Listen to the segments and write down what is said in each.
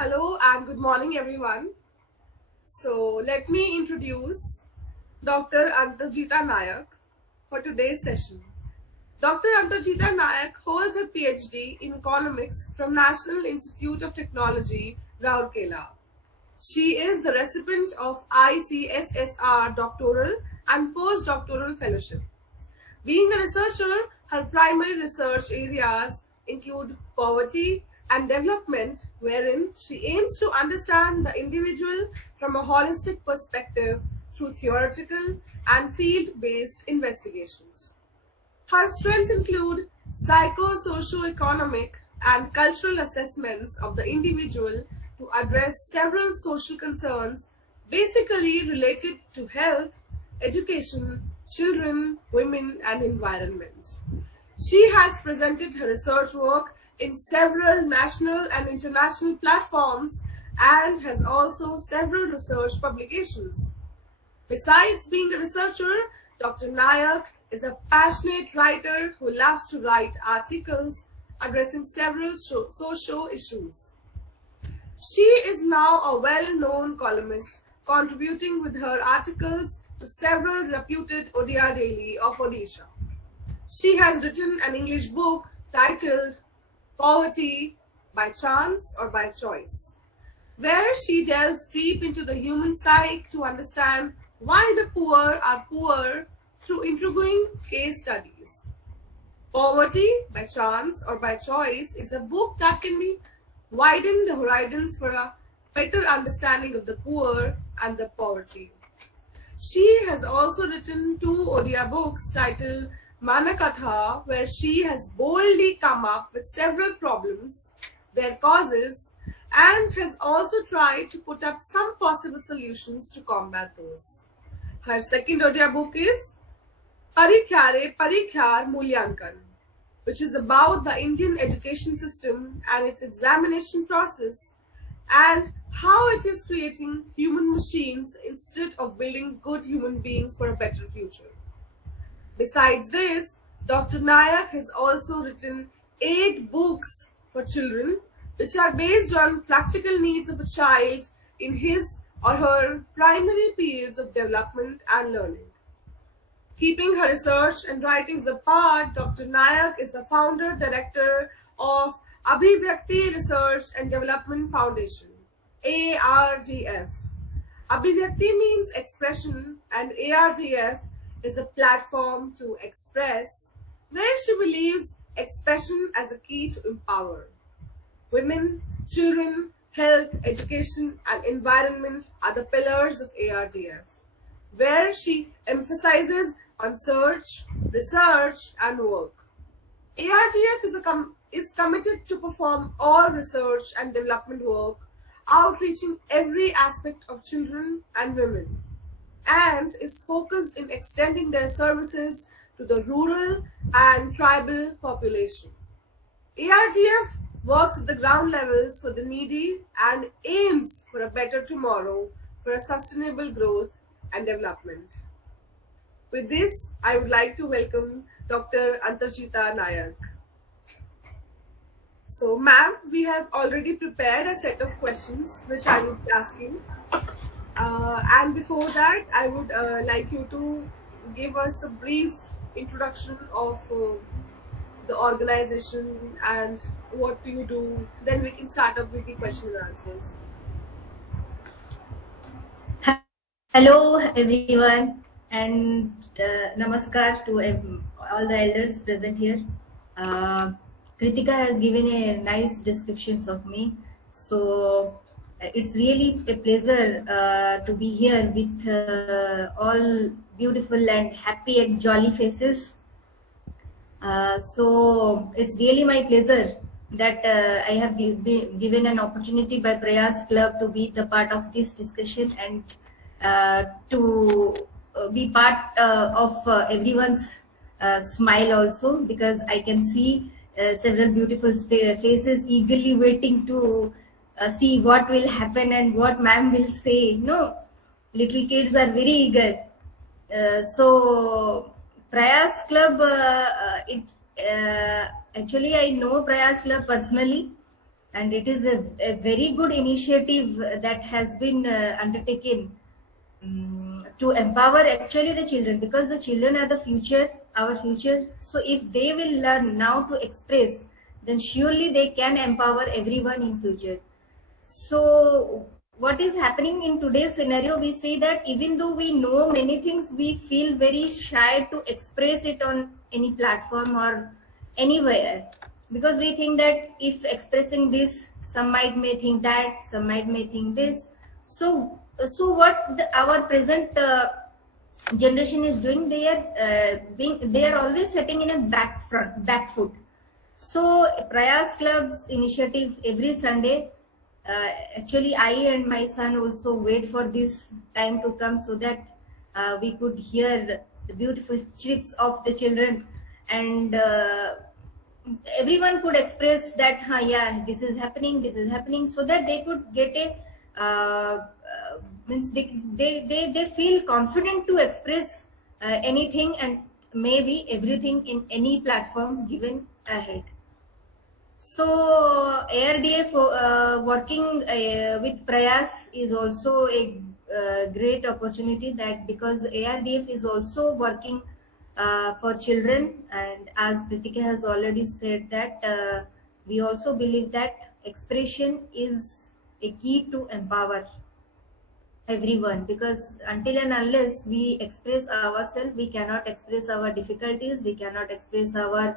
Hello and good morning, everyone. So, let me introduce Dr. Antarjeeta Nayak for today's session. Dr. Antarjeeta Nayak holds her PhD in economics from National Institute of Technology, Rourkela. She is the recipient of ICSSR doctoral and postdoctoral fellowship. Being a researcher, her primary research areas include poverty and development, wherein she aims to understand the individual from a holistic perspective through theoretical and field based investigations. Her strengths include psycho-socio-economic and cultural assessments of the individual to address several social concerns basically related to health, education, children, women, and environment. She has presented her research work in several national and international platforms and has also several research publications. Besides being a researcher, Dr. Nayak is a passionate writer who loves to write articles addressing several social issues. She is now a well-known columnist, contributing with her articles to several reputed Odia Daily of Odisha. She has written an English book titled Poverty by Chance or by Choice, where she delves deep into the human psyche to understand why the poor are poor through intriguing case studies. Poverty by Chance or by Choice is a book that can be widen the horizons for a better understanding of the poor and the poverty. She has also written two Odia books titled Manakatha, where she has boldly come up with several problems, their causes, and has also tried to put up some possible solutions to combat those. Her second Odia book is Parikhyare Parikhyar Mulyankan, which is about the Indian education system and its examination process and how it is creating human machines instead of building good human beings for a better future. Besides this, Dr. Nayak has also written 8 books for children which are based on practical needs of a child in his or her primary periods of development and learning. Keeping her research and writings apart, Dr. Nayak is the founder director of Abhibyakri Research and Development Foundation, ARDF. Abhibyakri means expression, and ARDF is a platform to express, where she believes expression as a key to empower. Women, children, health, education, and environment are the pillars of ARDF, where she emphasizes on search, research, and work. ARDF is committed to perform all research and development work, outreaching every aspect of children and women, and is focused in extending their services to the rural and tribal population. ARDF works at the ground levels for the needy and aims for a better tomorrow for a sustainable growth and development. With this, I would like to welcome Dr. Antarjeeta Nayak. So, ma'am, we have already prepared a set of questions which I will be asking. And before that, I would like you to give us a brief introduction of the organization and what do you do. Then we can start up with the question and answers. Hello everyone, and namaskar to all the elders present here. Kritika has given a nice descriptions of me, so it's really a pleasure to be here with all beautiful and happy and jolly faces. So it's really my pleasure that I have been given an opportunity by Prayas Club to be the part of this discussion and to be part of everyone's smile also, because I can see several beautiful faces eagerly waiting to see what will happen and what ma'am will say. No, little kids are very eager. So Prayas Club, actually I know Prayas Club personally, and it is a very good initiative that has been undertaken to empower actually the children, because the children are the future, our future. So if they will learn now to express, then surely they can empower everyone in future. So what is happening in today's scenario, we see that even though we know many things, we feel very shy to express it on any platform or anywhere, because we think that if expressing this, some might may think that, some might may think this. So what our present generation is doing, they are always setting in a back foot. So Prayas Club's initiative every Sunday, actually I and my son also wait for this time to come, so that we could hear the beautiful chirps of the children, and everyone could express that, yeah, this is happening, so that they could get a means they feel confident to express anything and maybe everything in any platform given ahead. So ARDF working with Prayas is also a great opportunity, that because ARDF is also working for children, and as Kritika has already said that we also believe that expression is a key to empower everyone, because until and unless we express ourselves, we cannot express our difficulties, we cannot express our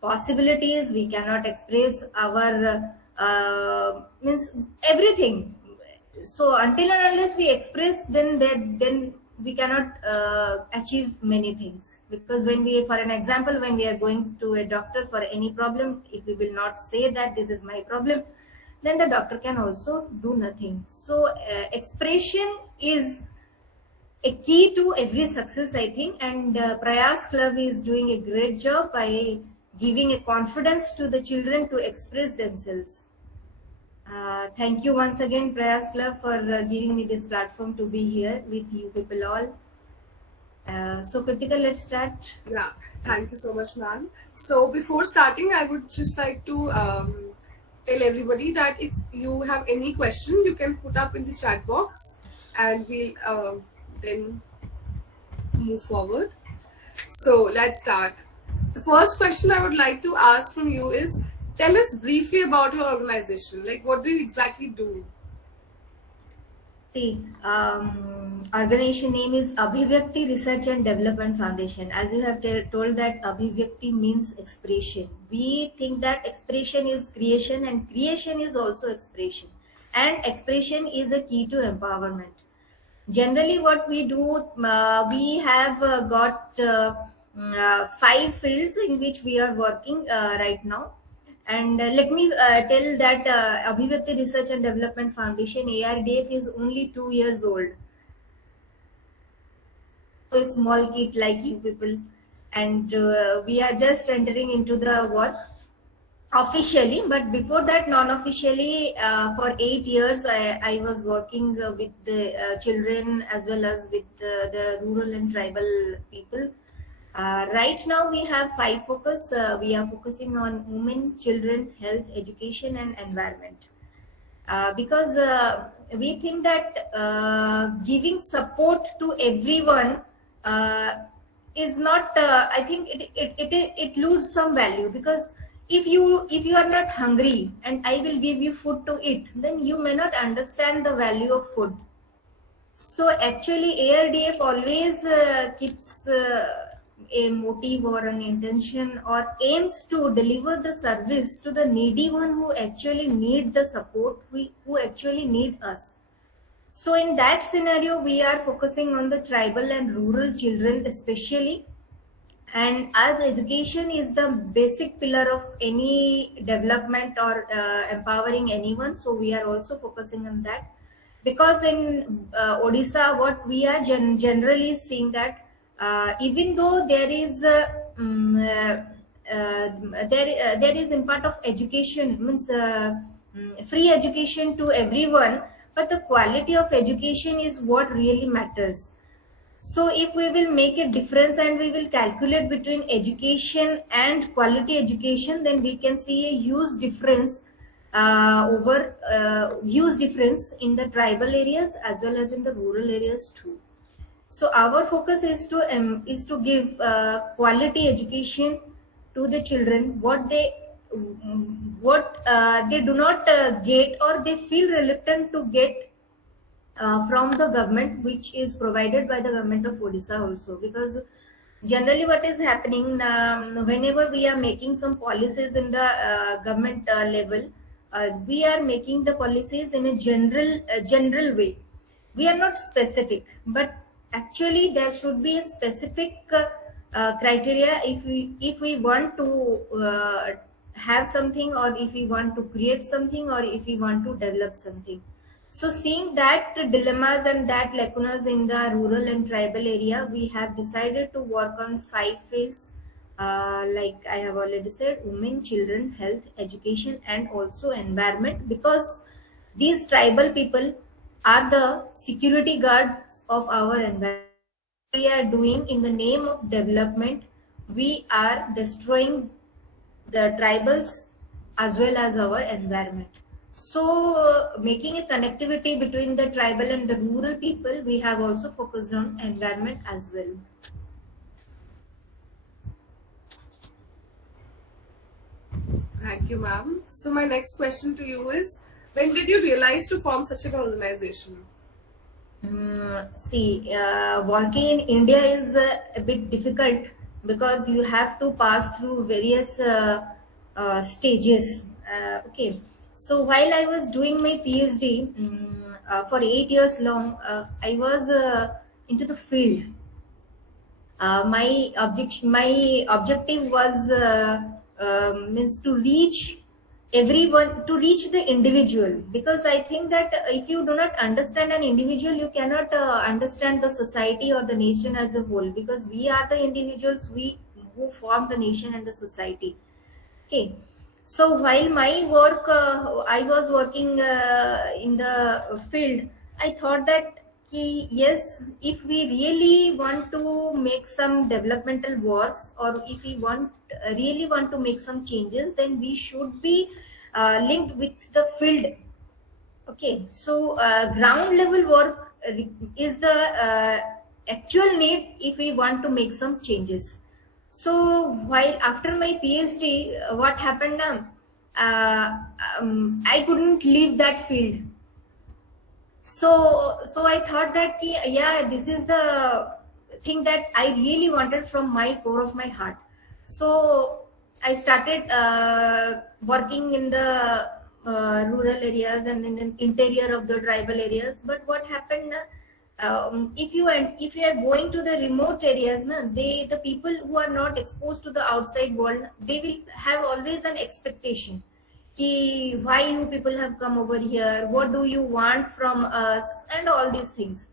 possibilities, we cannot express our means everything. So until and unless we express, then we cannot achieve many things, because when we, for an example, when we are going to a doctor for any problem, if we will not say that this is my problem, then the doctor can also do nothing. So expression is a key to every success, I think, and Prayas Club is doing a great job by giving a confidence to the children to express themselves. Thank you once again, Prayas Club, for giving me this platform to be here with you people all. So Kritika, let's start. Yeah, thank you so much, ma'am. So before starting, I would just like to tell everybody that if you have any question, you can put up in the chat box, and we'll then move forward. So let's start. The first question I would like to ask from you is, tell us briefly about your organization. Like, what do you exactly do? See, organization name is Abhibyakri Research and Development Foundation. As you have told that Abhibyakri means expression. We think that expression is creation, and creation is also expression. And expression is a key to empowerment. Generally, what we do, we have got 5 fields in which we are working right now. And let me tell that Abhibyakri Research and Development Foundation, ARDF, is only 2 years old. So a small kid like you people, and we are just entering into the work officially. But before that, non-officially, for 8 years, I was working with the children as well as with the rural and tribal people. Right now we have 5 focus. We are focusing on women, children, health, education and environment. Because we think that giving support to everyone is not, I think it lose some value, because if you are not hungry and I will give you food to eat, then you may not understand the value of food. So actually ARDF always keeps a motive or an intention, or aims to deliver the service to the needy one who actually need the support, who actually need us. So in that scenario, we are focusing on the tribal and rural children especially. And as education is the basic pillar of any development or empowering anyone, so we are also focusing on that. Because in Odisha, what we are generally seeing that even though there is there is impact of education, means free education to everyone, but the quality of education is what really matters. So if we will make a difference and we will calculate between education and quality education, then we can see a huge difference over huge difference in the tribal areas as well as in the rural areas too. So our focus is to give quality education to the children, what they do not get, or they feel reluctant to get from the government, which is provided by the government of Odisha also. Because generally what is happening, whenever we are making some policies in the government level, we are making the policies in a general way. We are not specific, but actually there should be a specific criteria if we want to have something, or if we want to create something, or if we want to develop something. So seeing that dilemmas and that lacunas in the rural and tribal area, we have decided to work on 5 fields. Like I have already said, women, children, health, education, and also environment, because these tribal people are the security guards of our environment. We are doing in the name of development, we are destroying the tribals as well as our environment. So, making a connectivity between the tribal and the rural people, we have also focused on environment as well. Thank you, ma'am. So my next question to you is, when did you realize to form such an organization? Working in India is a bit difficult, because you have to pass through various stages. Okay, so while I was doing my PhD, for 8 years long, I was into the field. My objective was means to reach everyone, to reach the individual, because I think that if you do not understand an individual, you cannot understand the society or the nation as a whole, because we are the individuals, we who form the nation and the society. Okay, so while my work, I was working in the field, I thought that yes, if we really want to make some developmental works, or if we really want to make some changes, then we should be linked with the field. Okay, so ground level work is the actual need if we want to make some changes. So while after my PhD, what happened now? I couldn't leave that field. So I thought that yeah, this is the thing that I really wanted from my core of my heart. So I started working in the rural areas and in the interior of the tribal areas. But what happened, if you are going to the remote areas, the people who are not exposed to the outside world, they will have always an expectation. Why you people have come over here? What do you want from us? And all these things.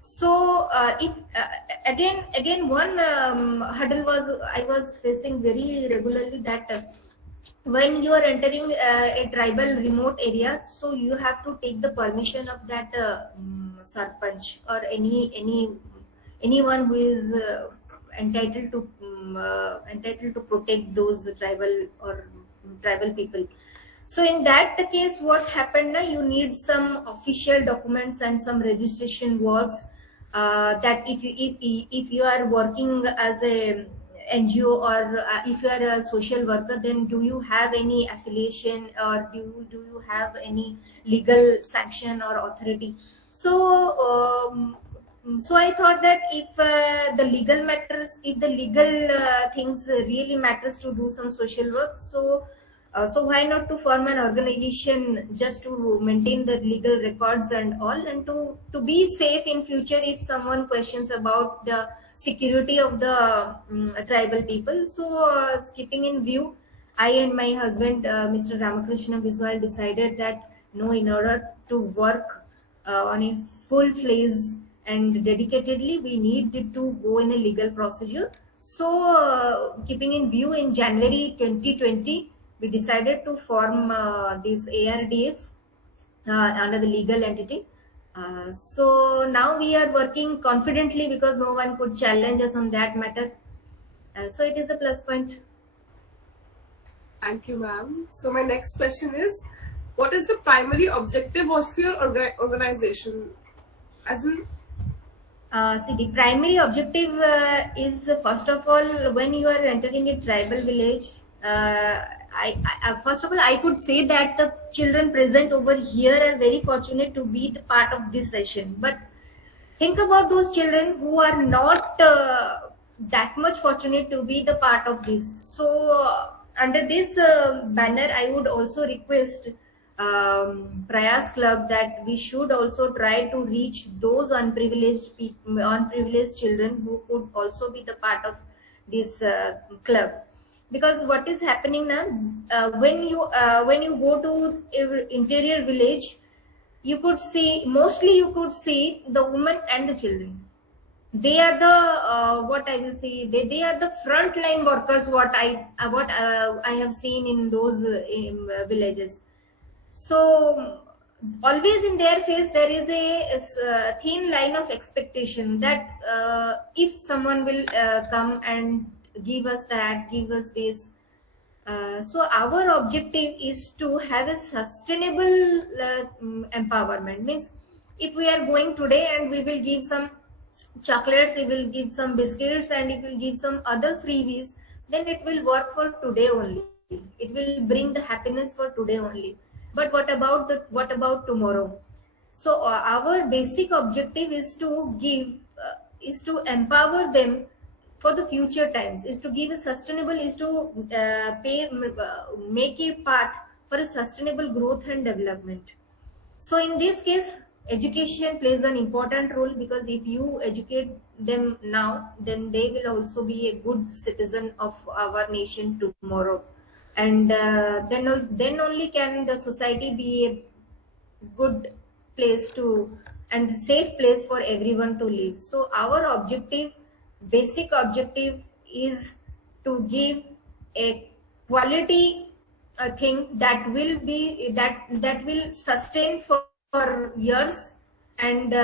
So if again one hurdle was I was facing very regularly, that when you are entering a tribal remote area, so you have to take the permission of that sarpanch, or anyone who is entitled to protect those tribal people. So in that case, what happened now, you need some official documents and some registration works, that if you are working as a NGO, or if you are a social worker, then do you have any affiliation, or do you have any legal sanction or authority? So I thought that if the legal things really matters to do some social work, so why not to form an organization just to maintain the legal records and all, and to be safe in future if someone questions about the security of the tribal people. So keeping in view, I and my husband, Mr. Ramakrishna Biswal, decided that no, in order to work on a full fledged and dedicatedly, we need to go in a legal procedure. So keeping in view, in January 2020, we decided to form this ARDF under the legal entity. So now we are working confidently, because no one could challenge us on that matter. So it is a plus point. Thank you, ma'am. So my next question is, what is the primary objective of your organization? As in, See, the primary objective is first of all, when you are entering a tribal village, first of all, I could say that the children present over here are very fortunate to be the part of this session. But think about those children who are not that much fortunate to be the part of this. So, under this banner, I would also request Prayas Club that we should also try to reach those unprivileged people, unprivileged children who could also be the part of this club. Because what is happening now, when you go to interior village, you could see, mostly you could see the women and the children. They are the what I will say, they are the frontline workers, what I have seen in those villages. So always in their face there is a thin line of expectation that if someone will come and give us that, give us this. So our objective is to have a sustainable empowerment. Means if we are going today and we will give some chocolates, we will give some biscuits, and it will give some other freebies, then it will work for today only. It will bring the happiness for today only. But what about tomorrow? So our basic objective is to give, is to empower them for the future times, is to give a sustainable, is to make a path for a sustainable growth and development. So in this case, education plays an important role, because if you educate them now, then they will also be a good citizen of our nation tomorrow. And then only can the society be a good place to, and safe place for everyone to live. So our objective, basic objective, is to give a quality thing that will be that will sustain for years, and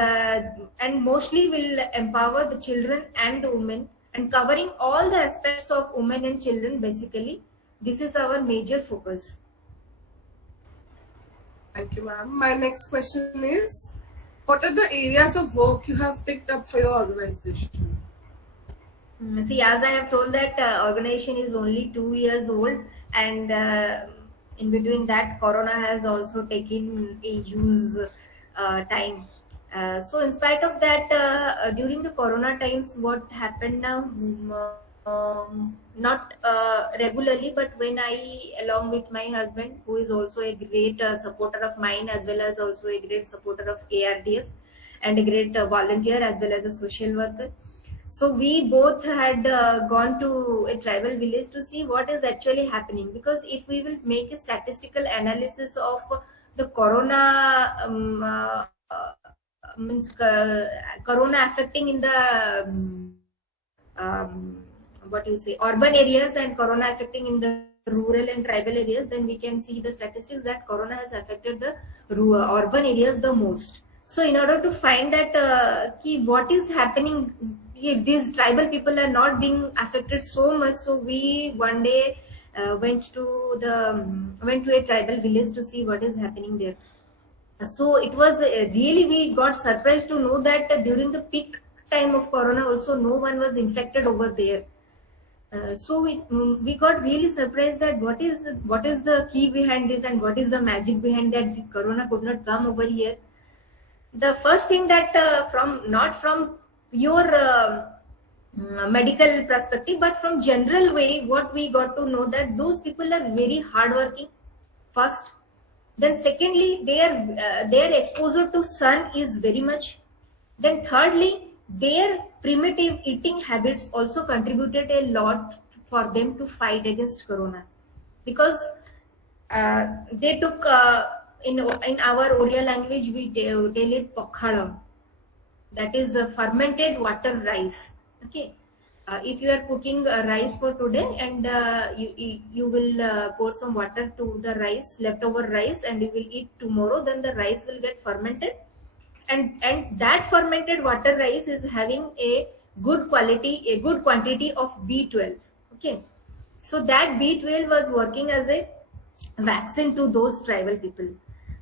mostly will empower the children and the women, and covering all the aspects of women and children. Basically, this is our major focus. thank you, ma'am. My next question is, what are the areas of work you have picked up for your organization? See, as I have told that organization is only 2 years old, and in between that, Corona has also taken a huge time. So in spite of that, during the Corona times, what happened now, not regularly, but when I, along with my husband, who is also a great supporter of mine, as well as also a great supporter of ARDF, and a great volunteer as well as a social worker. So we both had gone to a tribal village to see what is actually happening. Because if we will make a statistical analysis of the Corona, means Corona affecting in the what you say, urban areas, and Corona affecting in the rural and tribal areas, then we can see the statistics that Corona has affected the urban areas the most. So in order to find that what is happening, these tribal people are not being affected so much, so we one day went to a tribal village to see what is happening there. So it was really, we got surprised to know that during the peak time of Corona also no one was infected over there. So we got really surprised that what is the key behind this, and what is the magic behind that the Corona could not come over here. The first thing that not from your medical perspective, but from general way, what we got to know that those people are very hardworking. First, then secondly, their exposure to sun is very much. Then thirdly, their primitive eating habits also contributed a lot for them to fight against Corona, because they took in our Odia language we tell it pakhala, that is fermented water rice. Okay, if you are cooking rice for today, and you will pour some water to the rice, leftover rice, and you will eat tomorrow, then the rice will get fermented, and that fermented water rice is having a good quantity of B12. Okay, so that B12 was working as a vaccine to those tribal people.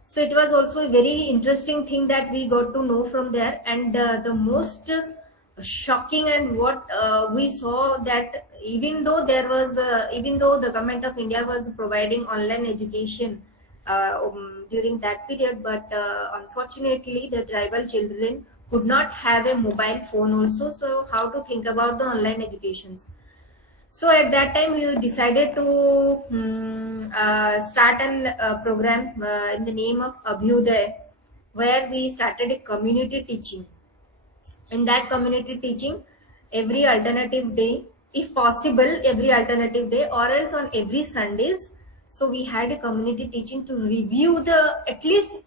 So it was also a very interesting thing that we got to know from there. And the most shocking and what we saw, that even though the government of India was providing online education during that period, but unfortunately the tribal children could not have a mobile phone also, so how to think about the online educations. So at that time, we decided to start an program in the name of Abhyuday, where we started a community teaching. In that community teaching, every alternative day, if possible, every alternative day, or else on every Sundays. So we had a community teaching to review the at least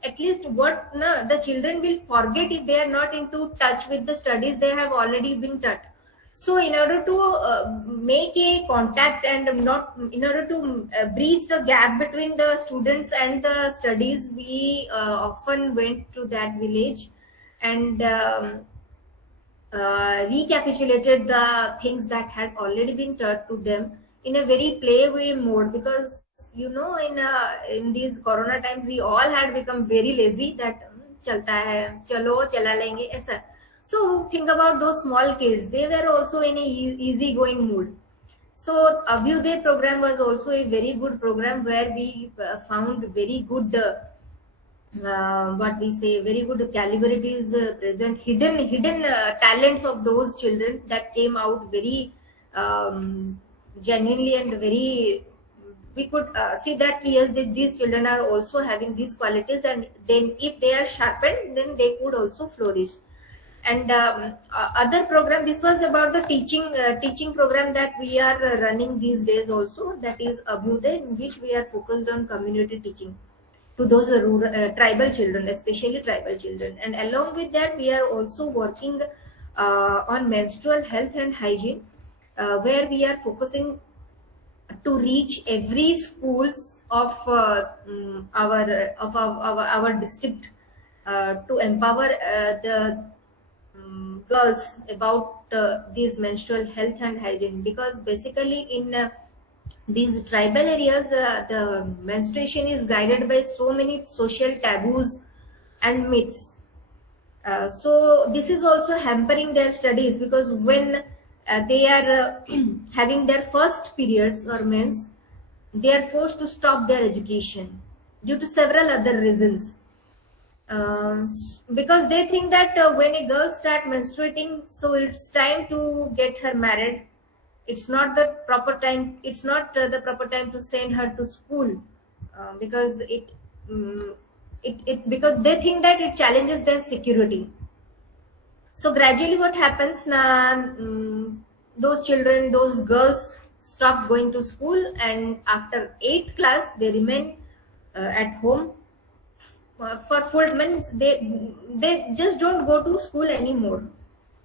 what the children will forget if they are not into touch with the studies they have already been taught. So in order to make a contact and not in order to bridge the gap between the students and the studies, we often went to that village and recapitulated the things that had already been taught to them in a very playway mode, because in these corona times we all had become very lazy, that chalta hai chalo chala lenge aisa. So think about those small kids, they were also in a easy going mood. So Abhyuday program was also a very good program, where we found very good what we say, very good calibrities present, hidden talents of those children that came out very genuinely, and very we could see that yes, these children are also having these qualities, and then if they are sharpened, then they could also flourish. And other program, this was about the teaching program that we are running these days also, that is Abhyuday, in which we are focused on community teaching to those tribal children, especially tribal children. And along with that, we are also working on menstrual health and hygiene, where we are focusing to reach every schools of our district, to empower the girls about these menstrual health and hygiene, because basically in these tribal areas, the menstruation is guided by so many social taboos and myths. So this is also hampering their studies, because when they are having their first periods or mens, they are forced to stop their education due to several other reasons. Because they think that when a girl start menstruating, so it's time to get her married. It's not the proper time. It's not the proper time to send her to school, because because they think that it challenges their security. So gradually, what happens now? Those children, those girls, stop going to school, and after 8th class, they remain at home. For full means they just don't go to school anymore.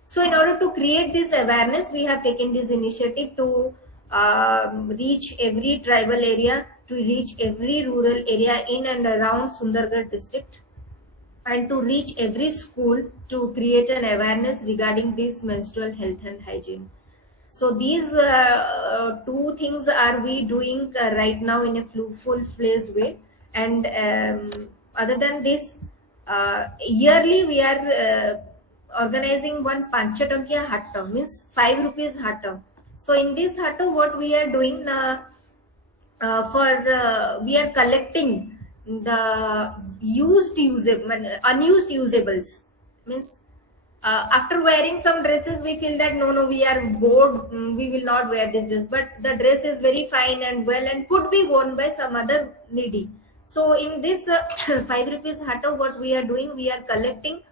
So in order to create this awareness, we have taken this initiative to reach every tribal area, to reach every rural area in and around Sundargarh district, and to reach every school to create an awareness regarding this menstrual health and hygiene. So these two things are we doing right now in a full-fledged way. And other than this, yearly we are organizing one Panchatankya Hatta, means 5 rupees Hatta. So in this Hatta, what we are doing we are collecting the unused usables. Means after wearing some dresses, we feel that no, we are bored, we will not wear this dress, but the dress is very fine and well and could be worn by some other needy. So in this 5 rupees Hatta, what we are doing, we are collecting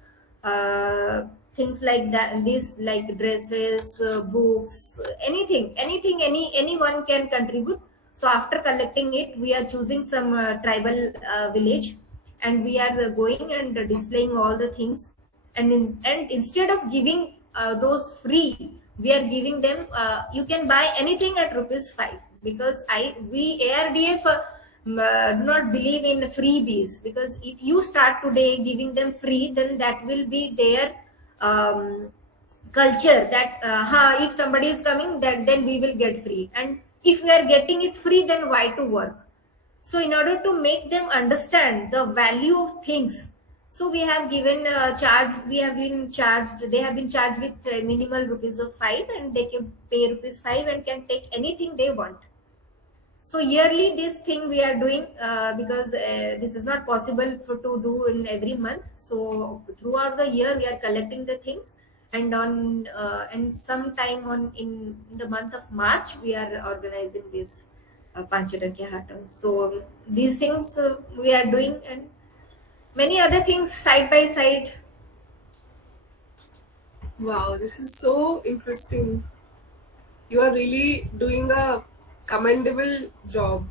things like that, this like dresses, books, anyone can contribute. So after collecting it, we are choosing some tribal village, and we are going and displaying all the things. And instead of giving those free, we are giving them, you can buy anything at ₹5, because we ARDF do not believe in freebies, because if you start today giving them free, then that will be their culture, that if somebody is coming, that then we will get free, and if we are getting it free, then why to work? So in order to make them understand the value of things, so we have given we have been charged they have been charged with minimal rupees of 5, and they can pay rupees 5 and can take anything they want. So yearly this thing we are doing, because this is not possible to do in every month. So throughout the year we are collecting the things, and on and sometime on in the month of March we are organizing this Pancharakya Hatta. So these things we are doing, and many other things side by side. Wow, this is so interesting. You are really doing a commendable job.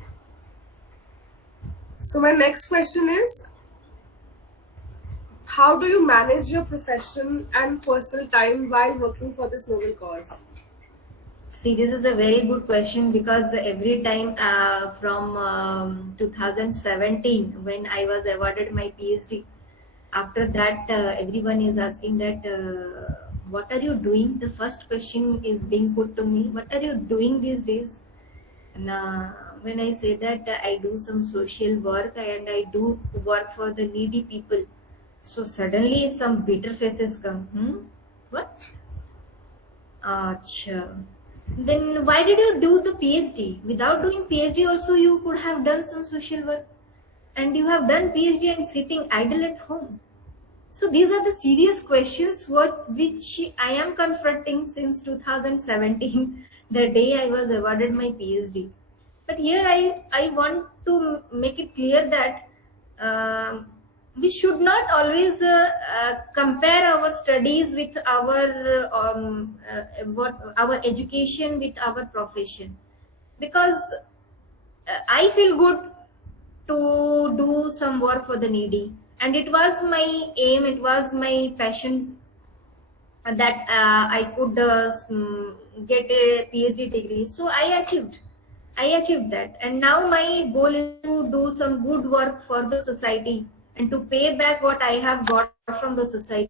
So, my next question is, how do you manage your profession and personal time while working for this noble cause? See, this is a very good question, because every time from 2017, when I was awarded my PhD, after that, everyone is asking that, what are you doing? The first question is being put to me, what are you doing these days? And when I say that I do some social work and I do work for the needy people, so suddenly some bitter faces come. What? Acha. Then why did you do the PhD? Without doing PhD also you could have done some social work, and you have done PhD and sitting idle at home. So these are the serious questions which I am confronting since 2017, the day I was awarded my PhD. But here I want to make it clear that we should not always compare our studies with our education with our profession, because I feel good to do some work for the needy, and it was my aim, it was my passion, that I could get a PhD degree. So I achieved that, and now my goal is to do some good work for the society and to pay back what I have got from the society,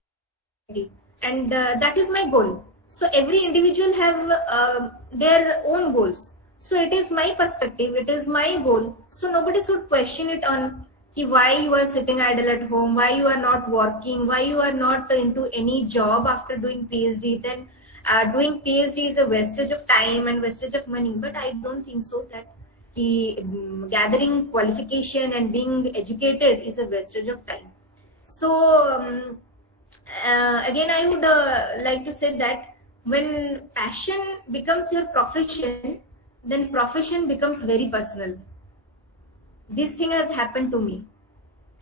and that is my goal. So every individual have their own goals. So it is my perspective, it is my goal. So nobody should question it on why you are sitting idle at home, why you are not working, why you are not into any job after doing PhD. Then doing PhD is a wastage of time and wastage of money. But I don't think so that gathering qualification and being educated is a wastage of time. So again, I would like to say that when passion becomes your profession, then profession becomes very personal. This thing has happened to me,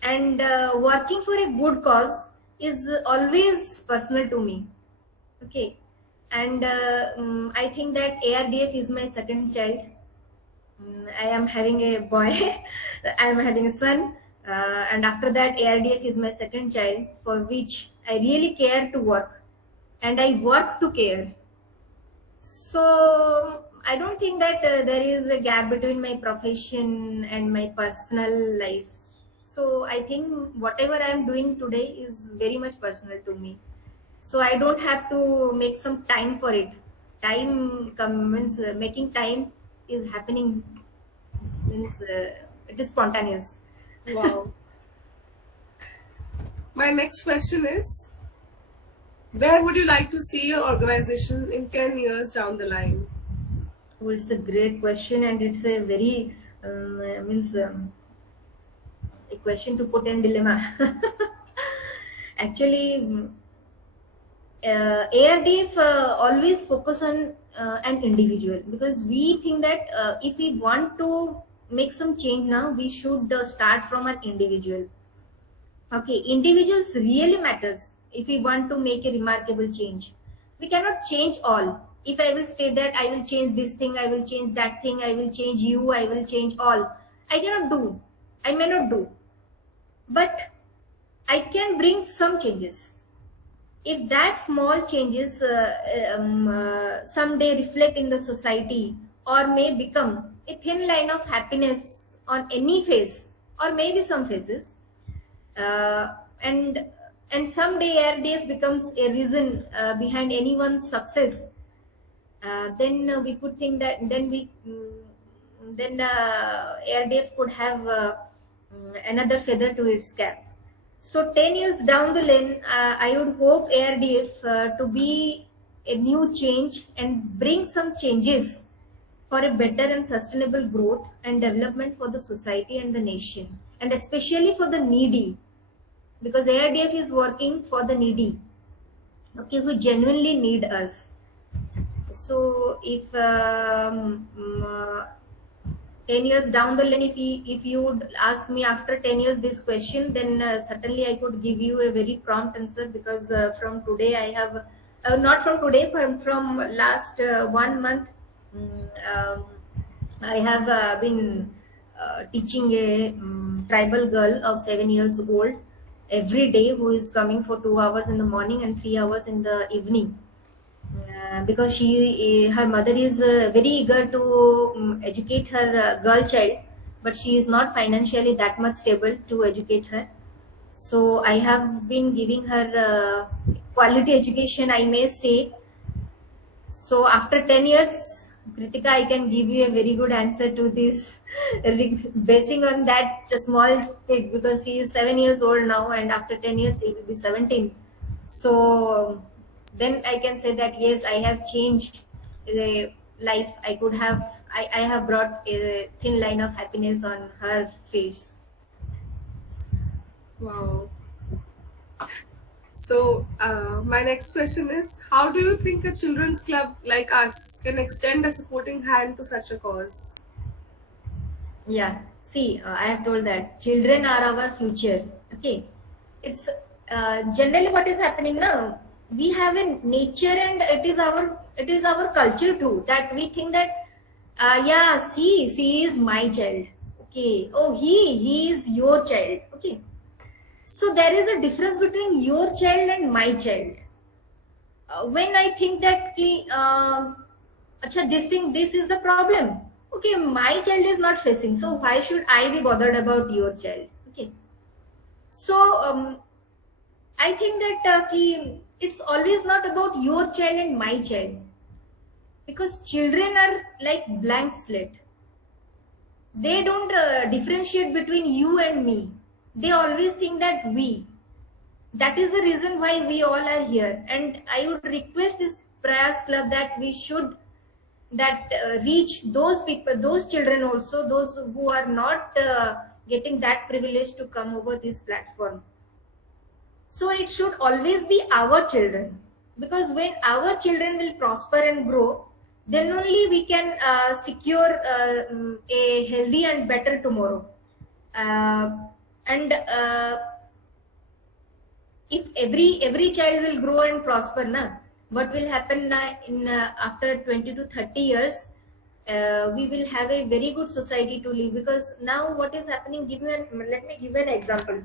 and working for a good cause is always personal to me. Okay, and I think that ARDF is my second child. I am having a boy, I am having a son, and after that, ARDF is my second child, for which I really care to work, and I work to care. So I don't think that there is a gap between my profession and my personal life. So I think whatever I am doing today is very much personal to me. So I don't have to make some time for it. Means making time is happening, means it is spontaneous. Wow. My next question is, where would you like to see your organization in 10 years down the line? Oh, it's a great question, and it's a very means a question to put in dilemma. Actually, ARDF always focus on an individual, because we think that if we want to make some change now, we should start from an individual. Okay, individuals really matters if we want to make a remarkable change. We cannot change all. If I will say that I will change this thing, I will change that thing, I will change you, I will change all, I cannot do. I may not do. But I can bring some changes. If that small changes someday reflect in the society, or may become a thin line of happiness on any face, or maybe some faces, uh, and and someday RDF becomes a reason behind anyone's success, then we could think that then then ARDF could have another feather to its cap. So 10 years down the lane, I would hope ARDF to be a new change and bring some changes for a better and sustainable growth and development for the society and the nation, and especially for the needy, because ARDF is working for the needy, okay, who genuinely need us. So if 10 years down the line, if you would ask me after 10 years this question, then certainly I could give you a very prompt answer, because from today I have not from today, from last 1 month, um, I have been teaching a tribal girl of 7 years old every day, who is coming for 2 hours in the morning and 3 hours in the evening, because her mother is very eager to educate her girl child, but she is not financially that much stable to educate her. So I have been giving her quality education, I may say. So after 10 years, Kritika, I can give you a very good answer to this, basing on that small kid, because he is 7 years old now, and after 10 years he will be 17. So then I can say that yes, I have changed the life. I have brought a thin line of happiness on her face. Wow. So, my next question is, how do you think a children's club like us can extend a supporting hand to such a cause? Yeah, see, I have told that children are our future. Okay, it's generally what is happening now. We have a nature, and it is our culture too, that we think that yeah, see, she is my child. Okay, oh, he is your child. Okay, so there is a difference between your child and my child. When I think that acha, this is the problem. Okay, my child is not facing, so why should I be bothered about your child? Okay, so I think that it's always not about your child and my child, because children are like blank slate. They don't differentiate between you and me. They always think that we. That is the reason why we all are here, and I would request this Prayas Club that we should reach those people, those children also, those who are not getting that privilege to come over this platform. So it should always be our children, because when our children will prosper and grow, then only we can secure a healthy and better tomorrow. And if every child will grow and prosper, na, what will happen in after 20 to 30 years, we will have a very good society to live. Because now what is happening, let me give an example.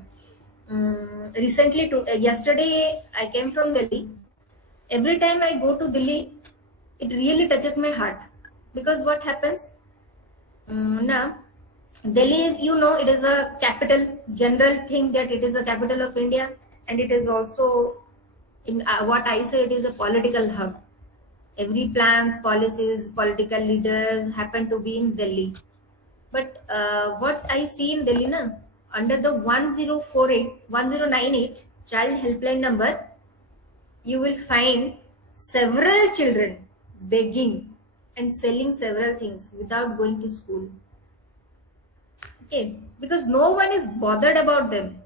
Recently, yesterday I came from Delhi. Every time I go to Delhi, it really touches my heart, because what happens now, Delhi, it is a capital. General think that it is a capital of India, and it is also, in what I say, it is a political hub. Every plans, policies, political leaders happen to be in Delhi. But what I see in Delhi, na, under the 1098 child helpline number, you will find several children begging and selling several things without going to school. Okay, because no one is bothered about them.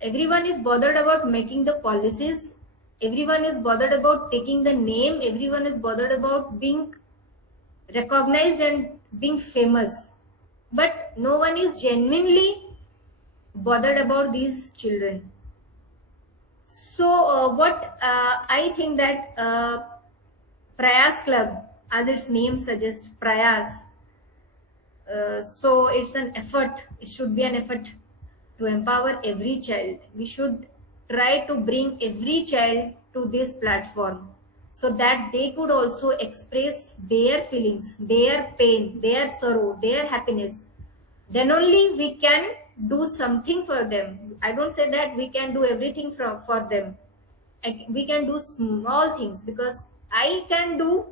Everyone is bothered about making the policies. Everyone is bothered about taking the name. Everyone is bothered about being recognized and being famous. But no one is genuinely bothered about these children. So what I think that Prayas Club, as its name suggests, Prayas. So it's an effort. It should be an effort to empower every child. We should try to bring every child to this platform, so that they could also express their feelings, their pain, their sorrow, their happiness. Then only we can do something for them. I don't say that we can do everything for them. We can do small things, because I can do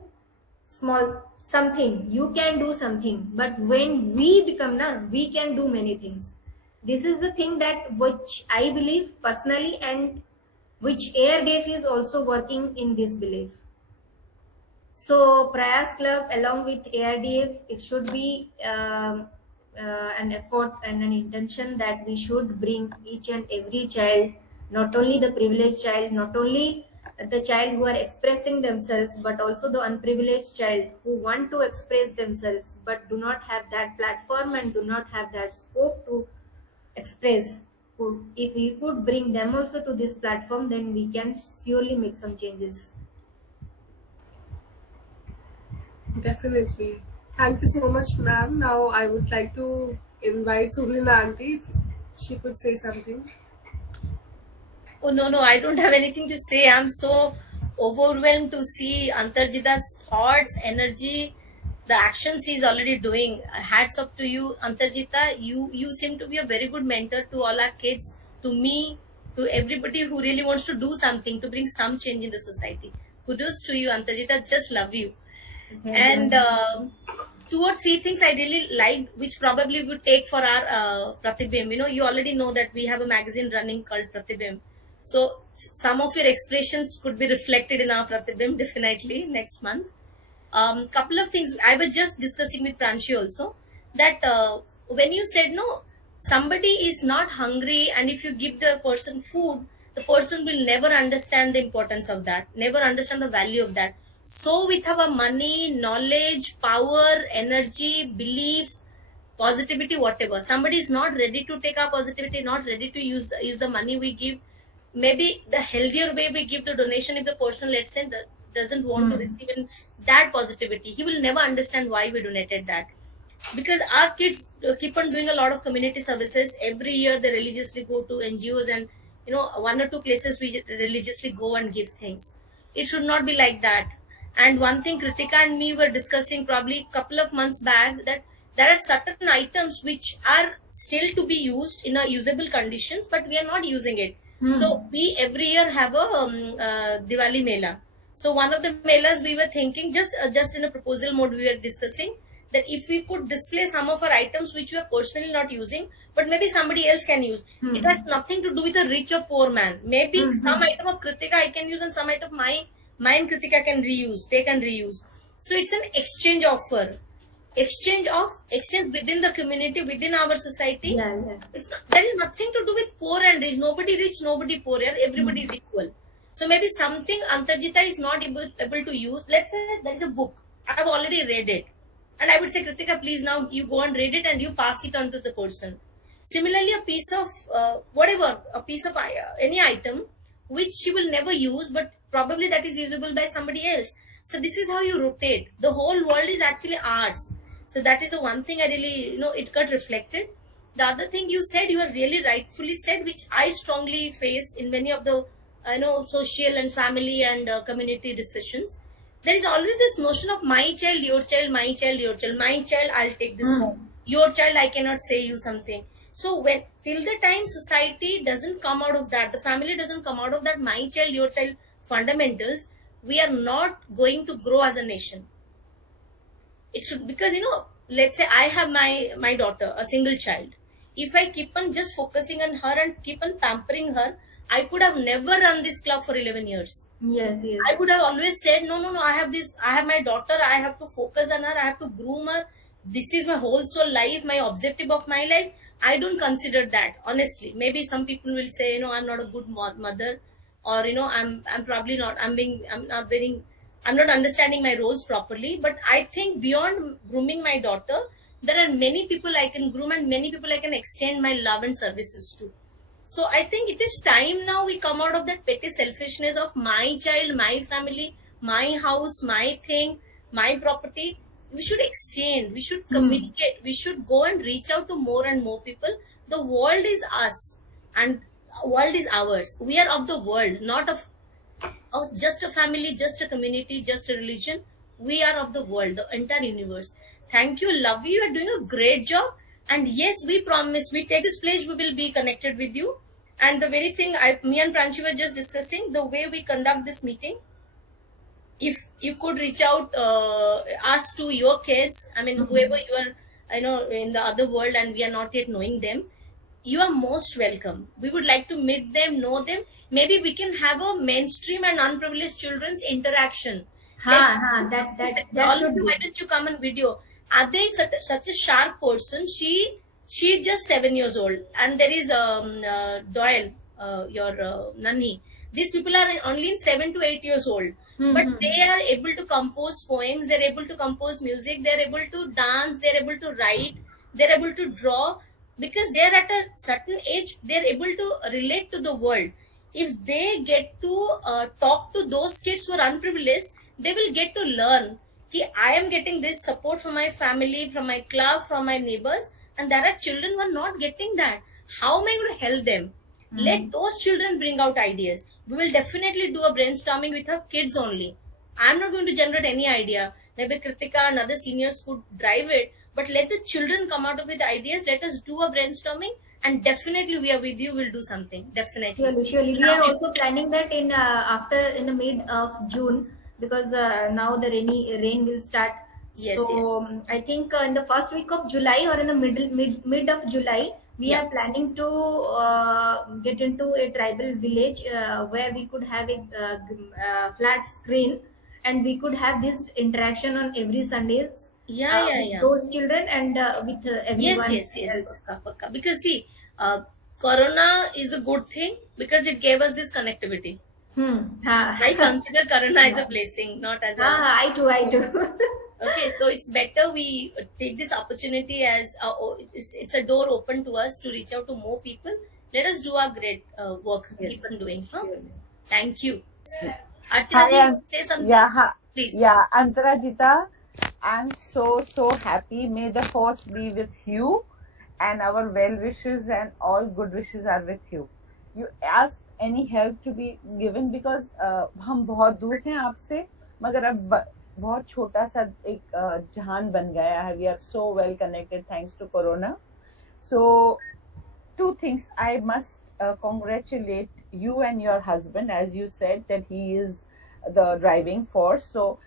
small something, you can do something, but when we become na, we can do many things. This is the thing that which I believe personally, and which ARDF is also working in this belief. So Prayas Club along with ARDF, it should be an effort and an intention that we should bring each and every child, not only the privileged child, not only the child who are expressing themselves, but also the unprivileged child who want to express themselves but do not have that platform and do not have that scope to express. If we could bring them also to this platform, then we can surely make some changes. Definitely. Thank you so much, ma'am. Now I would like to invite Sulina auntie if she could say something. Oh, no, I don't have anything to say. I'm so overwhelmed to see Antarjeeta's thoughts, energy, the actions he's already doing. Hats up to you, Antarjeeta. You seem to be a very good mentor to all our kids, to me, to everybody who really wants to do something, to bring some change in the society. Kudos to you, Antarjeeta. Just love you. And two or three things I really liked, which probably would take for our Pratibim. You already know that we have a magazine running called Pratibim. So some of your expressions could be reflected in our Pratibim definitely next month. Couple of things I was just discussing with Pranshi also, that when you said no, somebody is not hungry, and if you give the person food, the person will never understand the importance of that, never understand the value of that. So with our money, knowledge, power, energy, belief, positivity, whatever, somebody is not ready to take our positivity, not ready to use the money we give. Maybe the healthier way we give the donation, if the person, let's say, doesn't want to receive in that positivity, he will never understand why we donated that. Because our kids keep on doing a lot of community services every year. They religiously go to NGOs, and one or two places we religiously go and give things. It should not be like that. And one thing Kritika and me were discussing probably a couple of months back, that there are certain items which are still to be used in a usable conditions, but we are not using it. So we every year have a Diwali Mela. So one of the melas we were thinking, just in a proposal mode, we were discussing that if we could display some of our items which we are personally not using, but maybe somebody else can use. It has nothing to do with a rich or poor man. Maybe some item of Kritika I can use, and some item of mine Kritika can reuse. They can reuse. So it's an exchange offer. Exchange within the community, within our society. There is nothing to do with poor and rich. Nobody rich, nobody poor. Everybody is equal. So maybe something Antarjeeta is not able to use. Let's say there is a book. I have already read it. And I would say, Kritika, please now you go and read it and you pass it on to the person. Similarly, a piece of any item which she will never use, but probably that is usable by somebody else. So this is how you rotate. The whole world is actually ours. So that is the one thing I really, it got reflected. The other thing you said, you are really rightfully said, which I strongly face in many of the, social and family and community discussions. There is always this notion of my child, your child, my child, your child, my child, I'll take this home. Your child, I cannot say you something. So when till the time society doesn't come out of that, the family doesn't come out of that my child, your child fundamentals, we are not going to grow as a nation. It should, because let's say I have my daughter, a single child. If I keep on just focusing on her and keep on pampering her, I could have never run this club for 11 years. Yes. I would have always said, no, I have my daughter, I have to focus on her, I have to groom her. This is my whole soul life, my objective of my life. I don't consider that, honestly. Maybe some people will say, I'm not a good mother, or I'm probably not, I'm not understanding my roles properly. But I think beyond grooming my daughter, there are many people I can groom and many people I can extend my love and services to. So I think it is time now we come out of that petty selfishness of my child, my family, my house, my thing, my property. We should extend, we should communicate, we should go and reach out to more and more people. The world is us and world is ours. We are of the world, not of just a family, just a community, just a religion. We are of the world, the entire universe. Thank you, love you. You are doing a great job. And yes, we promise, we take this pledge, we will be connected with you. And the very thing me and Pranchi were just discussing, the way we conduct this meeting, if you could reach out us to your kids, I mean, whoever you are, I know, in the other world, and we are not yet knowing them, you are most welcome. We would like to meet them, know them. Maybe we can have a mainstream and unprivileged children's interaction. Like, That all of should you, be. why don't you come on video? Are they such a sharp person? She's just 7 years old, and there is Doyle, your Nani. These people are only in 7 to 8 years old, but they are able to compose poems. They're able to compose music. They're able to dance. They're able to write. They're able to draw, because they're at a certain age. They're able to relate to the world. If they get to talk to those kids who are unprivileged, they will get to learn. I am getting this support from my family, from my club, from my neighbors, and there are children who are not getting that. How am I going to help them? Let those children bring out ideas. We will definitely do a brainstorming with our kids only. I'm not going to generate any idea. Maybe Kritika and other seniors could drive it, but let the children come out with ideas. Let us do a brainstorming, and definitely we are with you. We'll do something. Definitely. Surely. We are also planning that in in the mid of June, because now the rain will start. Yes, So yes. I think in the first week of July or in the mid of July, we Yeah. are planning to get into a tribal village where we could have a flat screen, and we could have this interaction on every Sundays Yeah, yeah, with yeah. those children and with Yes, everyone yes, yes. else. Pakka, pakka. Because see, Corona is a good thing because it gave us this connectivity. Ha. I consider Corona as a blessing, not as a. I too. Okay, so it's better we take this opportunity as it's a door open to us to reach out to more people. Let us do our great work. Yes. Keep on doing. Huh? Surely. Thank you. Hi, Archana ji, say something. Please. Antarjeeta, I'm so happy. May the force be with you, and our well wishes and all good wishes are with you. You ask any help to be given because हम बहुत दूर हैं आपसे, मगर अब बहुत छोटा सा एक जहान बन गया है. We are so well connected thanks to Corona. So, two things. I must congratulate you and your husband, as you said that he is the driving force. So,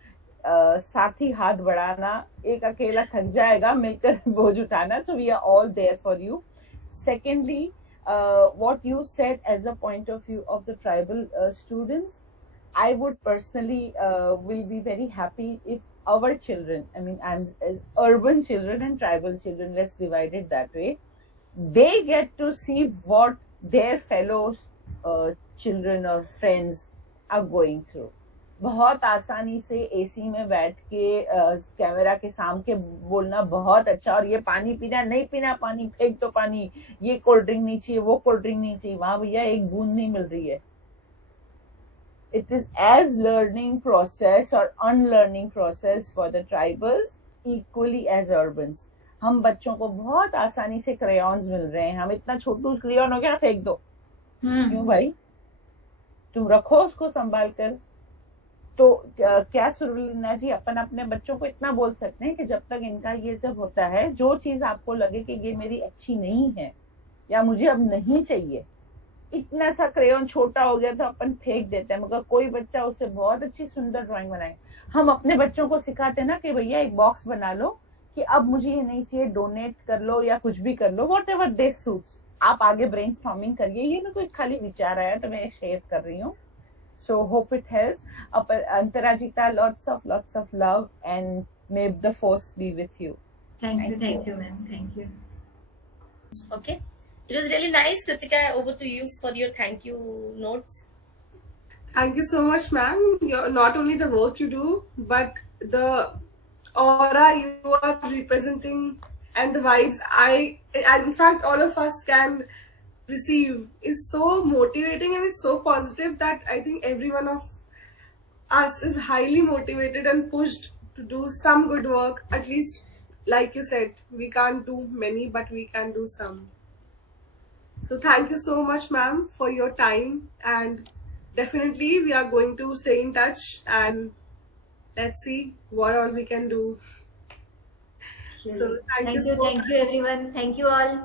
साथी हाथ बढ़ाना, एक अकेला थक जाएगा, मिलकर बोझ उठाना. So we are all there for you. Secondly, what you said as a point of view of the tribal students, I would personally will be very happy if our children, I mean, as urban children and tribal children, let's divide it that way, they get to see what their fellow children or friends are going through. बहुत आसानी से AC में बैठ के camera के सामने बोलना बहुत अच्छा, और ये पानी पीना, नहीं पीना पानी, फेंक दो पानी, ये कोल्ड ड्रिंक नहीं चाहिए, वो कोल्ड ड्रिंक नहीं चाहिए, वहां भैया एक बूंद नहीं मिल रही है. It is as learning process or unlearning process for the tribals equally as urbans. हम बच्चों को बहुत आसानी से crayons मिल रहे हैं, हम इतना छोटू क्रेयॉन हो गया, फेंक दो. क्यों भाई, तुम रखो उसको संभाल कर. तो क्या सुरलीना जी, अपन अपने बच्चों को इतना बोल सकते हैं कि जब तक इनका ये सब होता है, जो चीज आपको लगे कि ये मेरी अच्छी नहीं है या मुझे अब नहीं चाहिए, इतना सा क्रेयॉन छोटा हो गया तो अपन फेंक देते हैं, मगर कोई बच्चा उससे बहुत अच्छी सुंदर ड्राइंग बनाए. हम अपने बच्चों को सिखाते ना कि भैया एक बॉक्स बना लो कि अब मुझे ये नहीं चाहिए, डोनेट कर लो या कुछ भी कर लो, वॉट एवर दिस सूट्स. आप आगे ब्रेनस्टॉर्मिंग करिए, ये मेरे को एक खाली विचार आया तो मैं शेयर कर रही हूँ. So hope it helps. Antarjeeta, lots of love, and may the force be with you. Thank you, ma'am. Thank you. Okay. It was really nice. Kritika, over to you for your thank you notes. Thank you so much, ma'am. Not only the work you do, but the aura you are representing and the vibes in fact, all of us can receive is so motivating and is so positive that I think every one of us is highly motivated and pushed to do some good work. At least, like you said, we can't do many, but we can do some. So thank you so much, ma'am, for your time, and definitely we are going to stay in touch and let's see what all we can do. So thank you so much. Thank you everyone. Thank you all.